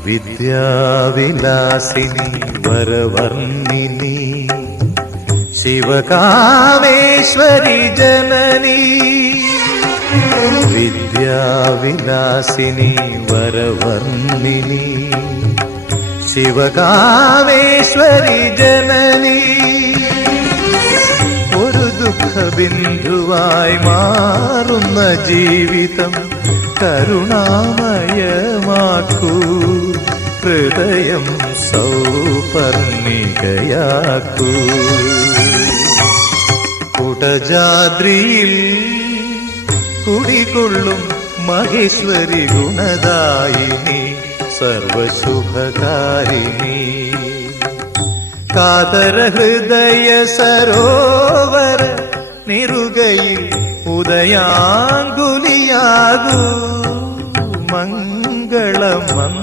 വിദ്യാവിലാസിനി വരവർണ്ണിനി ശിവകാമേശ്വരി ജനനി. വിദ്യാവിലാസിനി വരവർണ്ണിനി ശിവകാമേശ്വരി ജനനി. ഒരു ദുഃഖബിന്ദുവായി മാറുന്ന ജീവിതം കരുണാമയമാക്കൂ, ഹൃദയം സൗപർണികയാക്കൂ. കുടജാദ്രിയിൽ കുടികൊള്ളും മഹേശ്വരി ഗുണദായിനി സർവശുഭകാരിണി. കാതര ഹൃദയ സരോവര നിറുകയിൽ ഉദയാങ്കുലിയാകൂ മംഗളമം.